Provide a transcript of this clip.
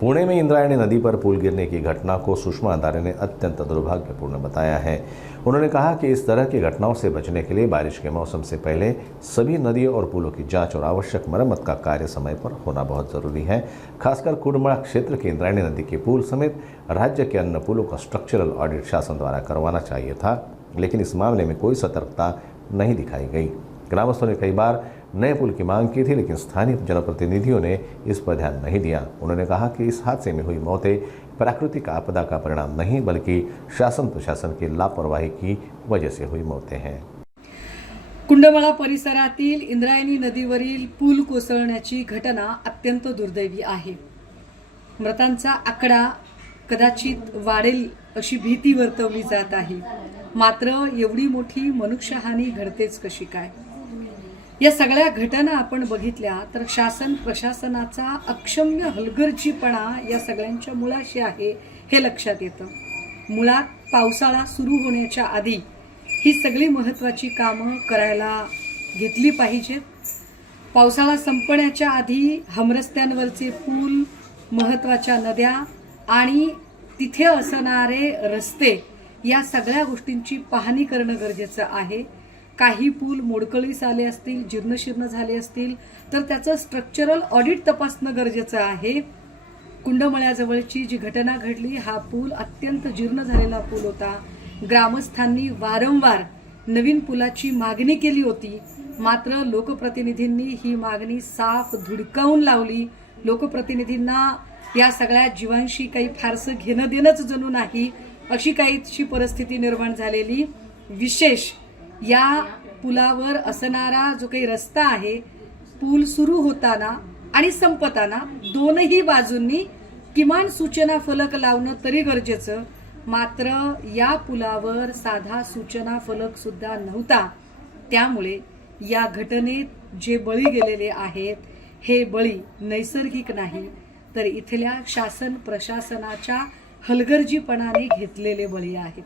पुणे में इंद्रायणी नदी पर पुल गिरने की घटना को सुषमा अंधारे ने अत्यंत दुर्भाग्यपूर्ण बताया है। उन्होंने कहा कि इस तरह की घटनाओं से बचने के लिए बारिश के मौसम से पहले सभी नदियों और पुलों की जांच और आवश्यक मरम्मत का कार्य समय पर होना बहुत जरूरी है। खासकर कुडमड़ा क्षेत्र के इंद्रायणी नदी के पुल समेत राज्य के अन्य पुलों का स्ट्रक्चरल ऑडिट शासन द्वारा करवाना चाहिए था, लेकिन इस मामले में कोई सतर्कता नहीं दिखाई गई। ग्रामस्थों ने कई बार नए पुल की मांग की थी, लेकिन स्थानीय जनप्रतिनिधियों ने इस पर ध्यान नहीं दिया। उन्होंने कहा कि इस हादसे में हुई मौतें प्राकृतिक आपदा का परिणाम नहीं, बल्कि शासन प्रशासन की लापरवाही की वजह से हुई मौतें हैं। कुंडमळा परिसरातील इंद्रायणी नदीवरील पूल कोसळण्याची घटना अत्यंत दुर्दैवी आहे। मृतांचा आकडा कदाचित वाढेल अशी भीती वर्तवली जात आहे। मात्र एवढी मोठी मनुष्यहानी घडतेच कशी काय? या सगळ्या घटना आपण बघितल्या तर शासन प्रशासनाचा अक्षम्य हलगर्जीपणा या सगळ्यांच्या मुळाशी आहे हे लक्षात येतं। मुळात पावसाळा सुरू होण्याच्या आधी ही सगळी महत्त्वाची कामं करायला घेतली पाहिजेत। पावसाळा संपण्याच्या आधी हमरस्त्यांवरचे पूल, महत्त्वाच्या नद्या आणि तिथे असणारे रस्ते या सगळ्या गोष्टींची पाहणी करणं गरजेचं आहे। काही पूल मोडकळीस आले असतील, जीर्णशीर्ण झाले असतील तर त्याचं स्ट्रक्चरल ऑडिट तपासणं गरजेचं आहे। कुंडमळ्याजवळची जी घटना घडली, हा पूल अत्यंत जीर्ण झालेला पूल होता। ग्रामस्थांनी वारंवार नवीन पुलाची मागणी केली होती, मात्र लोकप्रतिनिधींनी ही मागणी साफ धुडकावून लावली। लोकप्रतिनिधींना या सगळ्या जीवांशी काही फारसं घेणं देणंच जणू नाही, अशी काहीशी परिस्थिती निर्माण झालेली। विशेष या पुलावर असणारा जो काही रस्ता आहे, पूल सुरू होताना आणि संपताना दोनही बाजूंनी किमान सूचना फलक लावणं तरी गरजेचं। मात्र या पुलावर साधा सूचना फलक सुद्धा नव्हता। त्यामुळे या घटनेत जे बळी गेलेले आहेत, हे बळी नैसर्गिक नाही तर इथल्या शासन प्रशासनाच्या हलगर्जीपणाने घेतलेले बळी आहेत।